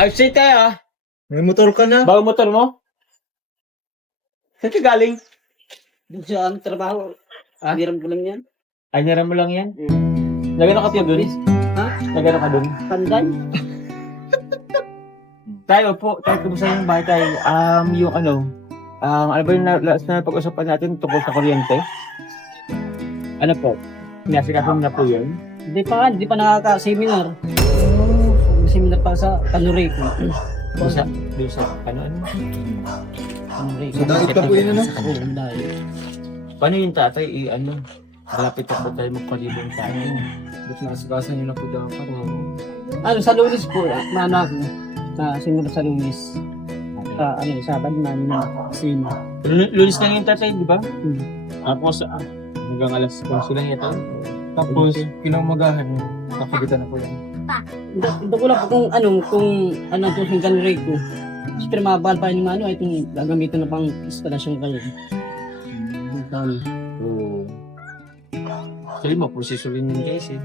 Ayos sa'yo tayo ah. May motor ka na. Bago motor mo? Saan ka galing? Doon sa trabaho. Hiram ko lang yan. Ay, nira mo lang yan? Nagano ka dun? Ha? Nagano ka dun? Pandan? Tayo po, tayo kumusta yung bahay tayo. Yung ano ba yung last na pag-usapan natin tungkol sa kuryente? Ano po? Sinasikaso na po yun? Hindi pa nakaka-seminar. Seminar pa sa Tanurico. Doon sa, ano? Tanurico. So, dahil pa po yun, ano? Oo, dahil. Paano yung tatay, malapit na po tayo magpalibong tayo. Ba't nasikasan nyo na po dapat? Ano, sa Lunes po, mana ako. Seminar sa Lunes. Sabad na sin. Lunes lang yung tatay, di ba? Hmm. Tapos, hanggang alas 11 lang ito. Tapos, kinamagahan, nakagitan na po yan. Hindi ko lang kung ano to yung Tanurico. Siyempre mabahal pa yung ano, itong gagamitin na pang instalasyon kayo. Oo. Actually, maproseso rin yun guys eh.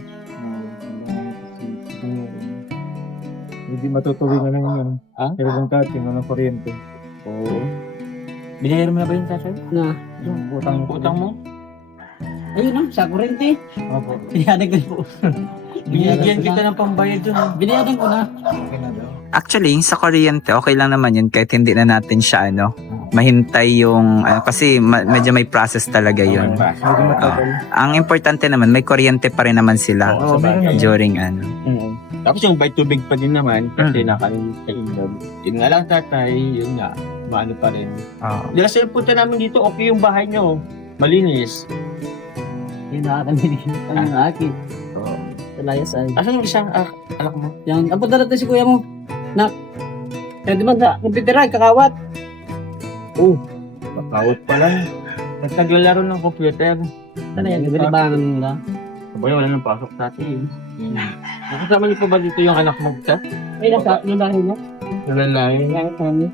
Hindi matutuloy na lang yun. Ah? Pero kung tatin, walang kuryente. Oo. Binayaran mo na ba yung tatay? Na, Yung utang Utang mo? ayun lang, sa kurente. Opo. Binayadan ko po. Binigyan kita ng pambayad dun. Binayadan ko na. Okay na daw. Actually, sa kuryente, okay lang naman yun kahit hindi na natin siya, mahintay yung, kasi medyo may process talaga yun. Medyo matagal. Ang importante naman, may kuryente pa rin naman sila Oo, meron naman. during Tapos yung by tubig pa din naman kasi nakalimutan. Yun nga lang tatay, yun nga, maano pa rin. Dila sa punta namin dito, okay yung bahay nyo. Malinis. Yung nakakamilig ang akin. Sa layas ay. Asan yung isang anak mo? Yan, ang punta natin si kuya mo. Nak. Kaya di ba sa computer ay kakawat? Makawat pa lang. Nagtaglalaro ng computer. Sana yan, nilibangan nila. Sabay, wala nang pasok dati. Nakasama niyo po ba dito yung anak mo? Ay, nasa lulahin niya. Nalalay. Kaya kami.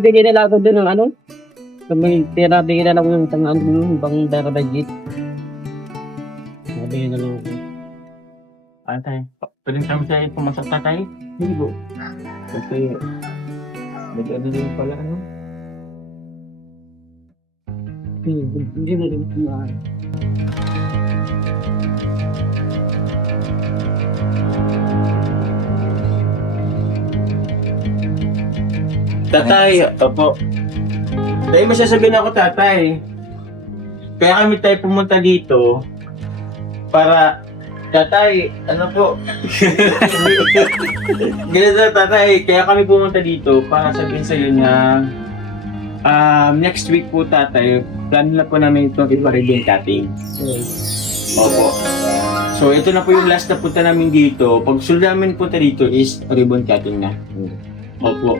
Bigyan nila ako doon ng ano? Kami, tira, bigyan na lang yung isang pang dara budget. Bigyan na lang ako. Tatay, pwedeng kami sa'yo pumasok tatay? Hindi po. Kasi, nag-ano din pala, ano? Hindi mo rin maaari. Tatay, opo. Tay, may sasabihin ako, tatay. Kaya kami tayo pumunta dito para, tatay, ano po? Ganito, tatay, kaya kami pumunta dito para sabihin sa iyo na next week po, tatay, plan na po namin itong ipa-ribbon cutting. Opo. So, ito na po yung last na punta namin dito. Pag sunod namin punta dito is ribbon cutting na. Opo.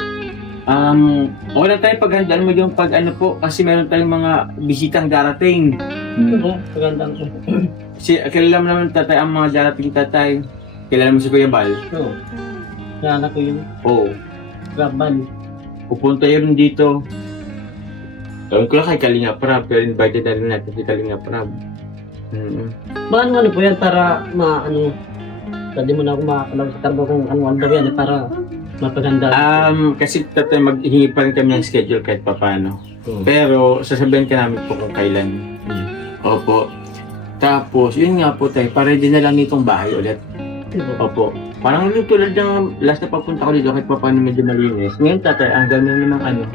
Okay na tayo paghandaan mo yung pag ano po kasi meron tayong mga bisitang darating. Oo, pagandang ko. Kilala mo naman tatay ang mga darating tatay. Kilala mo si Kuya Bal? Oo. Naalala ko yun. Oo. Graban. Pupunta yun dito. Gawin ko lang kay Kalinga Prab, pero invited na rin natin si Kalinga Prab. Paano ano po yan para pwede mo na ako makakalang sa trabaho kung ano daw yan para mapaganda. Kasi tatay maghihingi pa rin kami ng schedule kahit paano. Pero sasabihin ka namin po kung kailan. Opo. Tapos, yun nga po tayo, para din na lang nitong bahay ulit. Opo. Parang tulad ng last na papunta ko dito kahit paano medyo malinis. Ngayon tatay, ang gano'n naman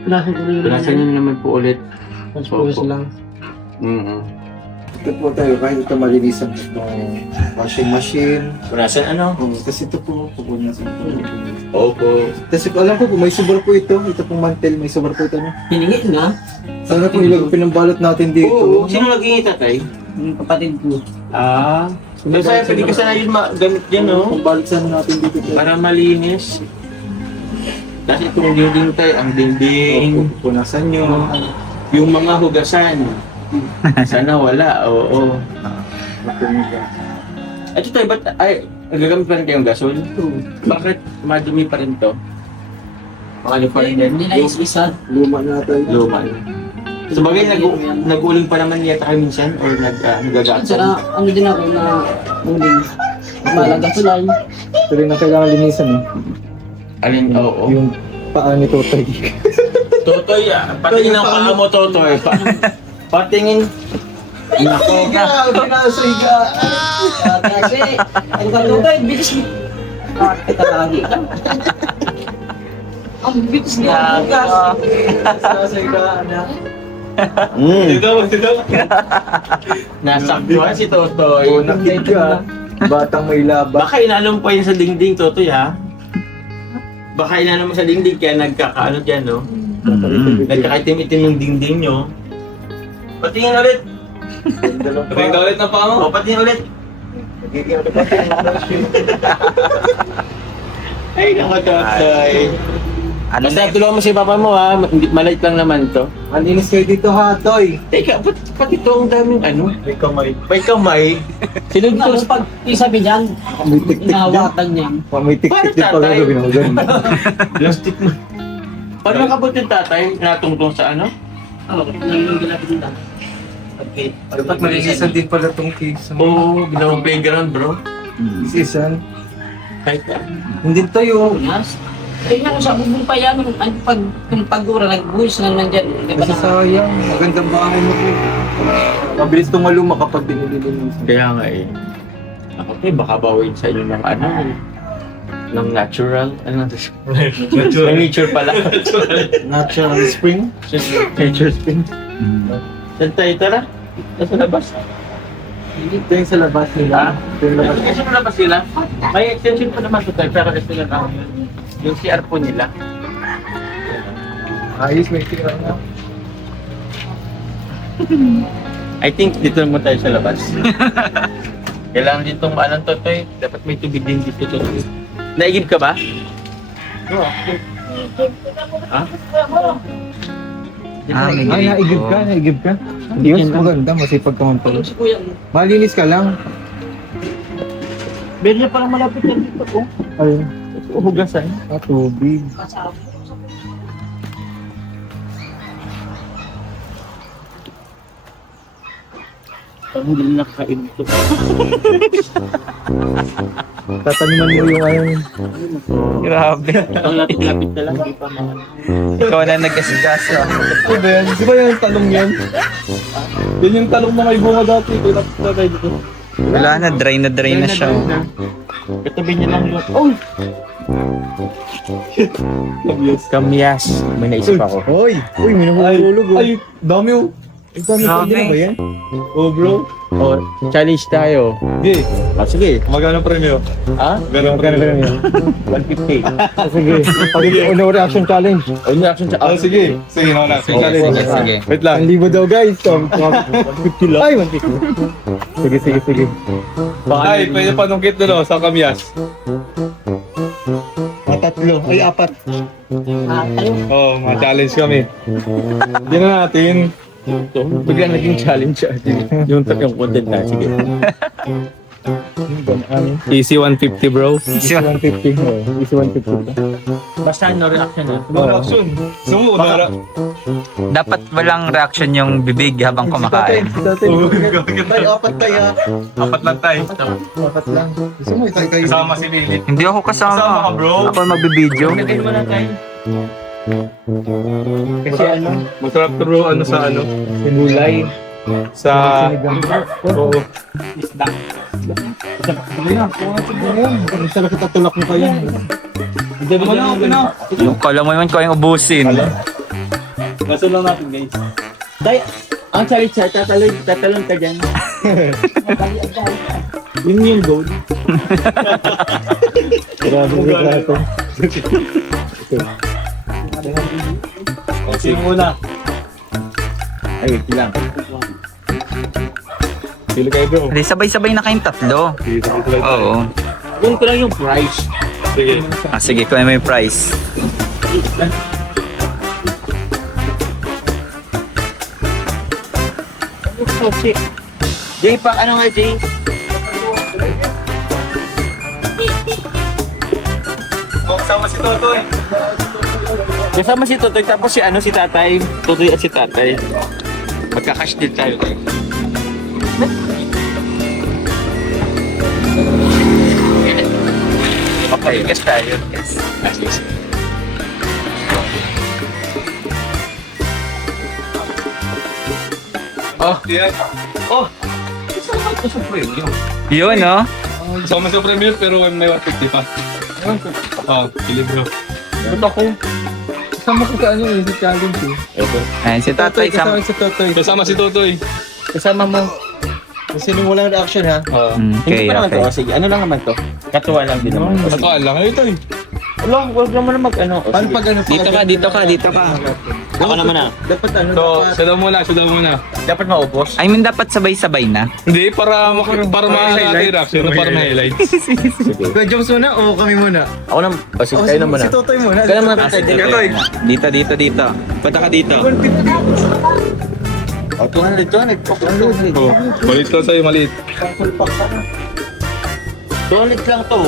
Punasan nyo naman po ulit. Tapos lang. Ito po tayo, kahit ito malinisan itong washing machine. Punasan ano? Kasi ito po, pupunasan po. Opo. Kasi alam ko po, may subar po ito. Ito pong mantel, may subar po ito. Hiningi na. Sana po pinambalot natin dito. Oo. Sino naghingi tatay? Yung kapatid ko. Pero sa'yo, pwede ka sana yun gamit dyan, no? Pambalot sana natin dito. Para malinis. Kasi itong dingding tayo, ang dingding, Pupunasan nyo. yung mga hugasan. Sana wala, oo. Ito tayo, ba't gagamit pa rin kayong gasol? Bakit madumi pa rin to? Ano pa rin yan? Nilais-isa. Luma na tayo. Luma. So bagay, nag-uling pa naman yata kayo minsan or nagagaan? Sara, din ako na uling. Malaga tulay. Ito rin na kailangan linisan eh. Alin, oo. Yung paa ni Totoy. Totoy, patingin ang paa mo, Totoy. Patingin. Nako ka. Pinasiga! Kasi, ano ka Totoy, bilis mo. Kita lagi ka. Ang bilis niya. Pinasiga, anak. Nasaktuhan si Totoy. Nakit ka. Batang may laba. Baka inalom pa yun sa dingding, Totoy, ha? Baka inalom mo sa dingding, kaya nagkakaano dyan, no? Nagkakaitim-itim yung dingding nyo. Patingin ulit. Patingin ulit na pa mo. O, patingin ulit. Ay, naku, Totoy. Ano Basta tulungan mo si papa mo, ha? Maliit lang naman to. Maninis kayo dito ha, Toy. Teka, ba't ito ang daming ano? May kamay. May kamay. Sinugtong Tapos pag isabi dyan, May tik-tik dyan. inahawakan niya. May tik-tik din pala Tatay. gawin ako dyan. Plastic mo. Paano nakabot yung tatay? Natungtong sa ano? Oo, nangingilapin lang. Okay. Dapat malilisan din pala tong cake sa Oo, ginawang playground, bro. Isisan. Kahit Hindi tayo. Yes. Tingnan mo sa bubong pa yan, yung pagdura, nag-buhis na nandyan. Di ba Kasi na? sayang. Magandang bahay mo po. Mabilis tumaluma kapag dinililinis. kaya nga eh. Ako eh, baka bawin sa inyo ng ano, ng natural. Ano na nature pala. Natural spring. Nature spring. Saan tayo, tara? Nasa labas. Ito yung sa labas nila. Ito yung labas. Kasi sa labas sila. May extension pa naman ito tayo, pero ito lang ang yung CR po nila. Ayos, may tira na. I think dito naman tayo sa labas. Kailangan ditong anong totoy. Dapat may tubig din dito totoy. Naigib ka ba? Oo. Ha? may Ay, naigib ka, naigib ka. Hindi mas maganda, masipag ka man pala. Si Kuya, Malinis ka lang. Meron niya parang malapit yan dito po. Ayun. Hugasan. Tubig. Ang hindi nakakain ito. Tataniman mo yung ayun. Grabe. Ang lapit-lapit na lang. Hindi pa mga... Ikaw na nag-asikaso. Ito ba yan? Di ba yan yung talong yan? Yan yung talong na may bunga dati. Pinapit na tayo dito. Wala na, dry na siya. Katabi niya lang yung... Oh! Kamyas. May naisip ako. Hoy! Uy, may namululog. Ay, dami oh. Ay, dami Grabe. na ba yan? Oh, bro. Oh, challenge tayo. Sige. Ah, sige. Magkano premyo? Ha? Magkano premyo? 150. Sige. Ano reaction challenge? Oh, yung action Oh, sige. Sige, na. Sige, sige. Wait lang. 1,000 daw guys. 150 lang. Ay, 150. Sige. Ay, pwede pa nung kit doon sa Kamyas. Tatlo. Ay, 4. tayo. Oh, ma-challenge kami. Yan na natin. Ito, biglang naging challenge siya. Yung content na. Sige. Easy 150 bro. Easy 150. Easy 150. Basta no reaction na. No reaction. Sumo, Dapat walang reaction yung bibig habang kumakain. Ay, 4 tayo. Apat lang tayo. 4 lang. Gusto mo, tayo. Kasama si Lilith. Hindi ako Kasama kasama. ka, bro. Ako magbibideo. Nagay mo na tayo. Kasi ano? Masarap to bro, ano sa ano? Sinulay. Sa... Oo. Ang sarap kita tulak mo kayo. Yung kala mo naman kayong ubusin. Kaso lang natin guys. Day, ang challenge siya, tatalon ka dyan. Yun yung goal. Grabe yung retrato. Sino muna? Ay, wait lang. Pili kayo bro. Hindi, sabay-sabay na kayong tatlo. Oo. Kunin ko lang yung price. Sige. Sige, kunin mo yung price. Jay, pa ano nga, Jay? Kasama si Toto eh. Kasama si Totoy, tapos si ano, si Tatay. Totoy at si Tatay. Magka-cash deal tayo. Okay. Ingat tayo. Yes. Oh, yan. Oh! Isa naman ito sa premium. Yun, no? Sama sa premium pero may 150 pa. Oh, kilibro. Ba't ako? Kasama ko sa ano eh, sa challenge eh. Ayan, si Totoy. Kasama si Totoy. Kasama si Totoy. Kasama mo. Kasi nung walang reaction ha. Okay, Hindi pa naman to. okay. Sige, ano lang naman to? Katuwa lang din naman. Natuan lang. Ito eh. Wala, huwag naman na mag-ano. Paano pag ano? Dito ka. Ako naman na. Dapat ano? So, dapat- siya daw muna. Dapat maubos. I mean, dapat sabay-sabay na. Hindi, para ma-highlight reaction, para ma-highlights. Kuya Joms muna o kami muna? Ako naman. O, sige, kayo naman Si na. Totoy muna. Kaya naman Ah, tayo. sige, Totoy. Dito. Punta ka dito. O, 200. Oh, maliit ko sa'yo, maliit. 200 lang to.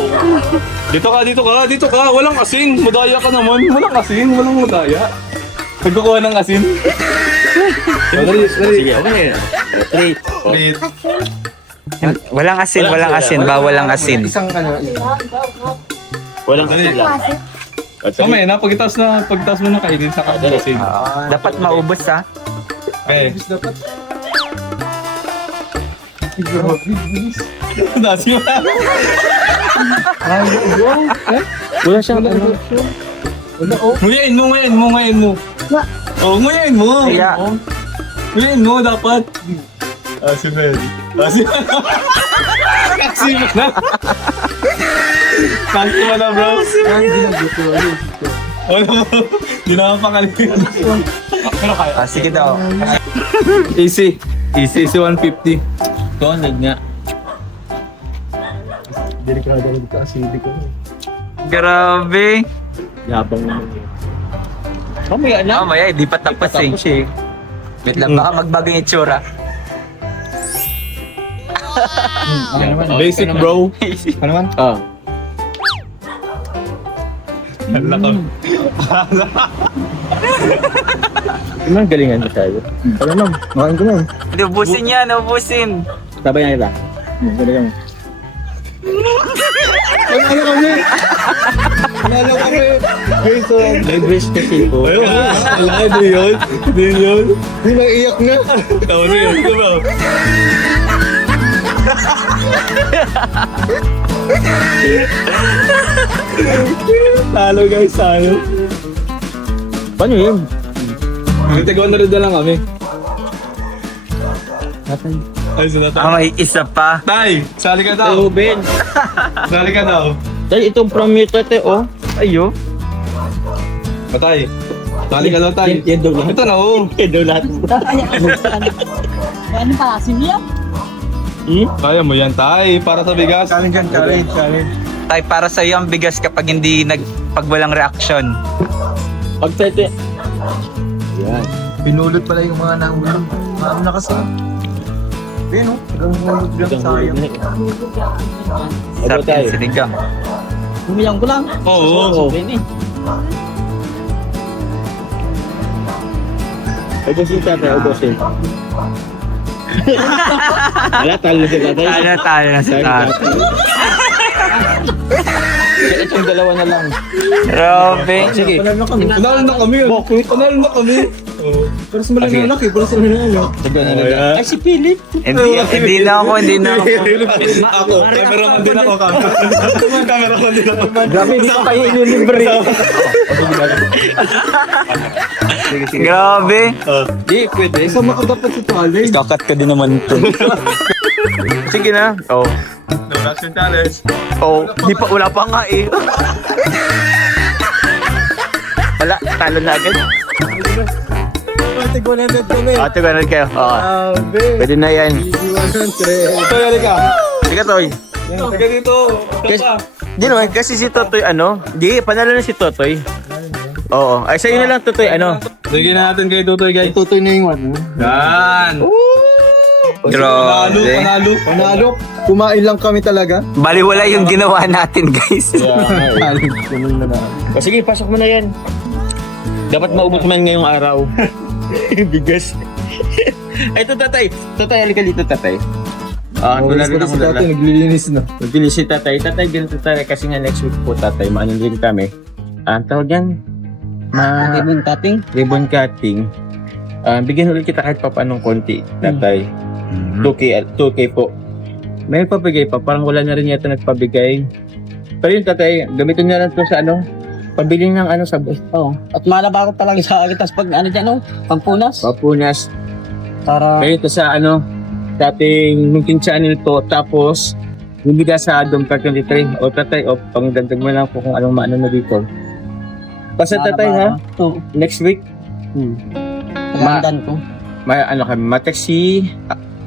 Dito ka. Walang asin. Madaya ka naman. Walang asin. Walang madaya. Nagkukuha ng asin. Dali. Sige, okay na. 3. Maliit. Walang asin. Bawal ang asin. Isang ano. Walang kasi lang. Mamaya na, pagtaas mo na kainin sa asin. Dapat maubos, ha? Okay. Dapat. Nasi mo na. Wala siyang ano. Nguyain mo. Oh, nguyain mo. Kaya, Nguyain mo, dapat. Asin mo. Kasi mo na, bro. Wala mo. Di na mapakalim. Pero kaya. sige daw. Easy 150. 200 nga. Grabe. Yabang naman yun. Mamaya na. Mamaya, di pa tapos eh. Wait lang, baka magbago yung itsura. Basic, bro. Ano man? Oh. Hala ka. Anong galingan mo tayo? Ano ma'am? Makain ko ma'am. Hindi, ubusin yan, ubusin. Sabay na kita. Galing mo. Panalo kami! Guys, so... Live race kasi po. Ayun, wala. Hindi yun. Hindi naiiyak na. Tawag mo yun. Ito, bro. Talo, guys. Tayo. Paano yun? May tagawan na rin na lang kami. Ay, sa May isa pa. Tay, sali ka daw. Ben. Sali ka daw. Tayo itong from you tate, oh. Ayo. Patay. Sali ka daw, tay. Yan daw lahat. Ito na, oh. Yan daw lahat. Ano pa, simya? Kaya mo yan, tay. Para sa bigas. Challenge yan, challenge. Tay, para sa iyo ang bigas kapag pag walang reaction. Pag tate. Yan. Binulot pala yung mga nahulog. Maano na kasi. Ayun o. Hanggang hulog lang sayang. Sarap yung sinigang. Bumiyang ko lang. Oo. Ubusin tate, ubusin. Wala, talo na si tatay. Talo na si tatay. Itong dalawa na lang. Grabe. Sige. Panalo na kami. Panalo na kami. Pero sa malalaki, pero sa malalaki. Sige na lang. Ay, si Philip. Hindi na ako. Ako, cameraman din ako. Cameraman din ako. Grabe, hindi ko kayo inilibre. Grabe. Di, pwede. Sama ko dapat si challenge. Kakat ka din naman ito. Sige na. Oh. No reaction challenge. Oh, wala pa nga eh. Wala, talo na agad. Ate, 100 ko na yun. Ate, ganun kayo. Oo. Pwede na yan. Easy 100. Toy, halika. Sige, Toy. Halika dito. Di naman, kasi si Totoy, panalo na si Totoy. Oo. Ay, sa'yo na lang, Totoy, Sige na natin kay Tutoy, guys. Tutoy na yung ano. Yan. Grabe. Panalo. Kumain lang kami talaga. Baliwala yung ginawa natin, guys. Challenge. Ganun na lang. O sige, pasok mo na yan. Dapat maubos man ngayong araw. Bigas. Ay, ito, tatay. Tatay, halika dito, tatay. Wala rin ako dala. naglilinis na. Maglinis si tatay. Tatay, ganito tatay. Kasi nga next week po tatay, maanin din kami. Ang tawag yan? Ribbon cutting. Ribbon cutting. Bigyan ulit kita kahit pa paanong konti, tatay. 2K po. May pabigay pa, parang wala na rin yata nagpabigay. Pero yun tatay, gamitin niya lang to sa ano, pabili ng ano sa Oo. At malaba ko talaga sa akin. Tapos pag ano dyan, no? Pampunas. Papunas. Para Kaya ito sa ano, dating munting channel to, tapos yung biga sa Dom Park 23. O tatay, o pangdagdag mo lang po kung anong maano na dito. Basta tatay ha, Oo. next week, Pagandaan ko. may ano kami, mateksi,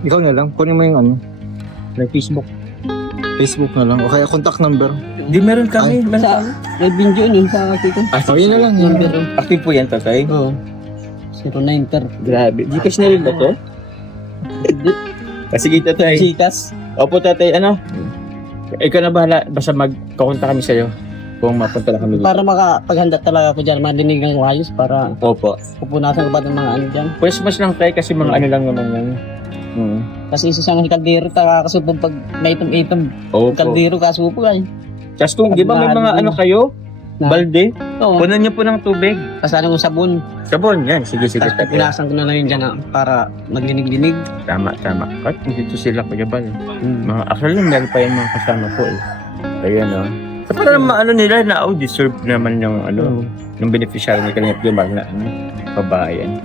Ikaw na lang, kunin mo yung ano, may Facebook. Facebook na lang. O kaya contact number. Di meron kami. Sa Red Binjo yun sa akin. Oh, yun na lang. Yun. Number. Active po yan tatay. Oo. 09 Grabe. Gcash na rin ba to? Sige tatay. Citas. Opo tatay, ano? Ikaw na bahala. Basta magkakunta kami sa'yo. Kung mapunta na kami dito. Para makapaghanda talaga ako dyan. Madinig ng ayos para Opo. pupunasan ko ba ng mga ano dyan. Pwes mas lang tayo kasi mga ano lang naman yan. Kasi isa siyang kaldero kasupog pag may itom-itom. Opo. Kaldero kasupog ay. Tapos kung di ba may mga ano kayo? Na- Balde? Oo. Punan niyo po ng tubig. Kasana ko sabon. Sabon, yan. Sige, sige. Tapos pupunasan ko na lang yun dyan para maglinig-linig. Tama, tama. Kahit dito sila, Kuya Bal. Mga, actually, meron pa yung mga kasama po eh. Ayan, no? So, para ano nila na, deserve naman yung, ano, yung beneficiary ni Kalingap Gumag na, ano, kabayan.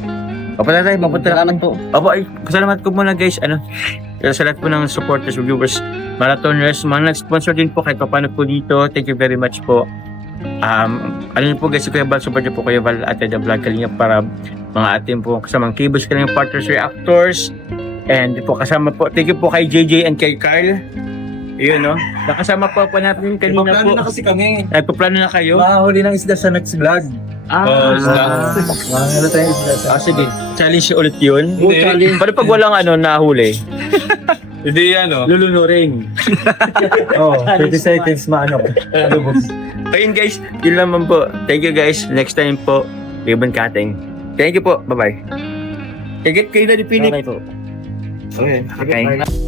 Opo, tatay, mapunta na Salamat kami. po. Opo, ay, pasalamat ko muna, guys, ano, sa lahat po ng supporters, viewers, marathoners, mga nag-sponsor din po kahit paano po dito. Thank you very much po. Ano po guys, si Kuya Val, support niyo po Kuya Val at The Vlog Kalingap para mga ating po kasamang cables Kalingap partners, reactors, and po kasama po, thank you po kay JJ and kay Carl. Yun, no? Nakasama po natin kanina po. na kasi kami. Nagpaplano na kayo? Mahuli ng isda sa next vlog. Mahuli tayong isda sa... Sige. Challenge ulit yun. Hindi. Paano pag walang ano, nahuli? Hindi yan, oh. Lulunurin. Oh, 30 seconds maano. Ayun guys, yun naman po. Thank you guys. Next time po, ribbon cutting. Thank you po. Bye-bye. Kayo na di pinik. Okay po. Okay.